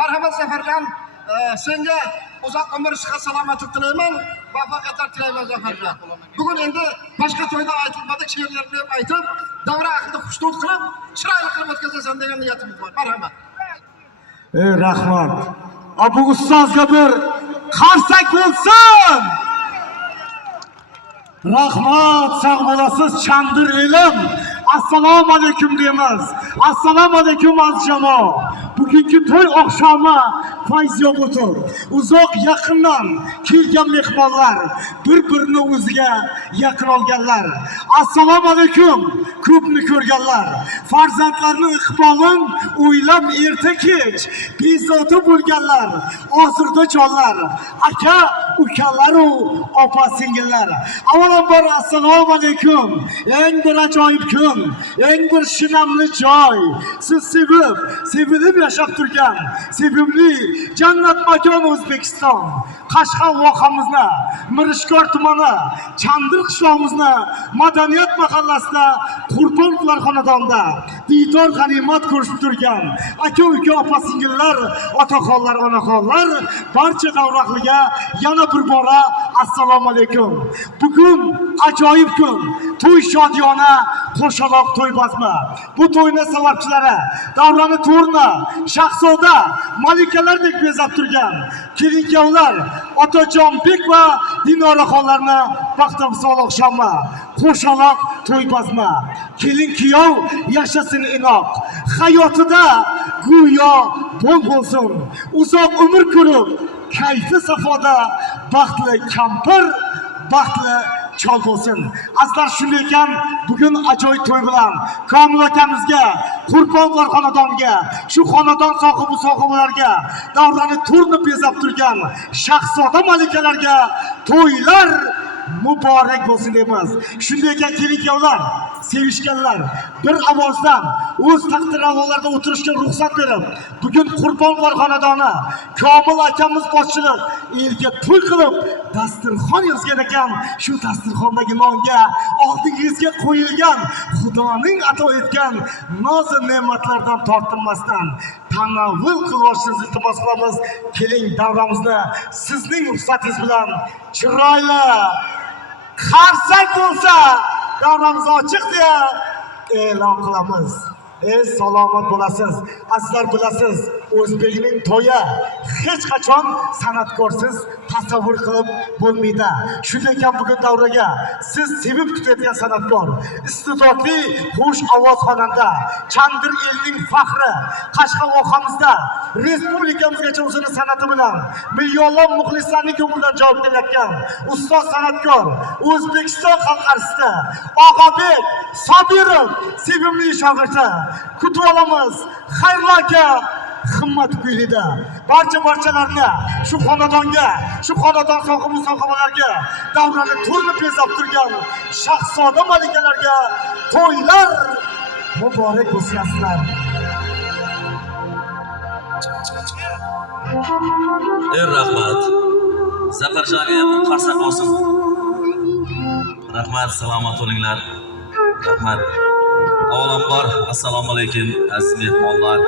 Marhamat Zafarjon, senga uzoq umr, sihat, salomatlik tilayman, muvaffaqiyatlar tilayman Zafarjon. Bugun endi boshqa to'yda aytilmadik she'rlarni ham aytib, davra haqida xushnud qilib, chiroyli qilib o'tkazasan degan niyatimiz bor. Marhamat. Rahmat. Bu ustozga bir qarsak bo'lsin. Rahmat, sog' bo'lasiz, chandir elim. Assalomu alaykum deymiz. Assalomu alaykum aziz jamoa. Bugungi to'y oqshomi fayzyob o'tir. Uzoq yaqindan kelgan mehmonlar, bir-birini o'ziga yaqin olganlar. Assalomu alaykum, ko'pni ko'rganlar. Farzandlarni iqbolin o'ylab erta kech bezovta bo'lganlar. Hozirda jonlar, aka, ukalar u opa singillar. Avvalambor assalomu alaykum. Eng bir ajoyib kun, eng bir shinamli joy. Siz sevilib yashab turgan sevimli jannat makon O'zbekiston. Qashqar vohamizni, Mirishkor tumani, Chandir qishlog'imizni Madaniyat mahallasida Qurbonlar xonadonida diydor g'animat ko'rishib turgan aka, uka, opa singillar, otaxonlar, onaxonlar, barcha davrahliga yana bir bora assalomu alaykum. Bugun ajoyib kun, to'y shodiyona, qo'shaloq to'y bazmi. Bu to'yning sababchilari davrani to'rni, shahzoda, malikalardek bezab turgan kelin-kuyovlar Otajonbek va Dinoraxonlarni baxtavsol oqshomi, qo'shaloq to'y bazmi. Kelin-kuyov yashasin inoq, hayotida go'yo bol bo'lsin, uzoq umr ko'rib, kayfi safoda baxtli kampir, baxtli chol bo'lsin. Azlar shunday ekan, bugun ajoyib to'y bilan Komil akamizga, Qurbonlar xonadoniga, shu xonadon sohiblariga, davrani turni bezab turgan shahzoda malikalarga to'ylar muborak bo'lsin deymiz. Shunday ekan, kelin-kuyovlar, sevishganlar bir ovozdan o'z taqdir a'volarida o'tirishga ruxsat berib, bugun Qurbonlar xonadoni Komil akamiz boshchilik elga to'y qilib dasturxon yozgan ekan. Shu dasturxondagi nonga oldingizga qo'yilgan Xudoning ato etgan noz ne'matlardan tortinmasdan tanovvul qilishni iltimos qilamiz. Keling, davramizni sizning ruxsatingiz bilan chiroyli qarsak bo'lsa, davramiz ochiq deya e'lon qilamiz. Salomat bo'lasiz. Azizlar, bilasiz, O'zbekning to'yi hech qachon san'atkorsiz tasavvur qilib bo'lmaydi. Shunday ekan, bugun davraga siz sevib kutayotgan san'atkor, iste'dodli xush ovoz xonanda, Chandir elning faxri, Qashqar vohamizda respublikamizgacha o'zini san'ati bilan millionlab muxlislarning ko'nglidan javob berayotgan ustoz san'atkor, O'zbekiston xalq artisti Og'abek Sobirov sevimli shogirdi kutib olamiz. Xayrli aka, himmat kuylida barchalarni shu xonadonga, shu xonadon sohiblariga, davrani turni bezab turgan shahzoda malikalarga to'ylar muborak bo'lsin. Rahmat. Zafarjonga ham qarsak olsin. Rahmat, salomat bo'linglar. Rahmat. Avvalambor assalomu alaykum aziz mehmonlar.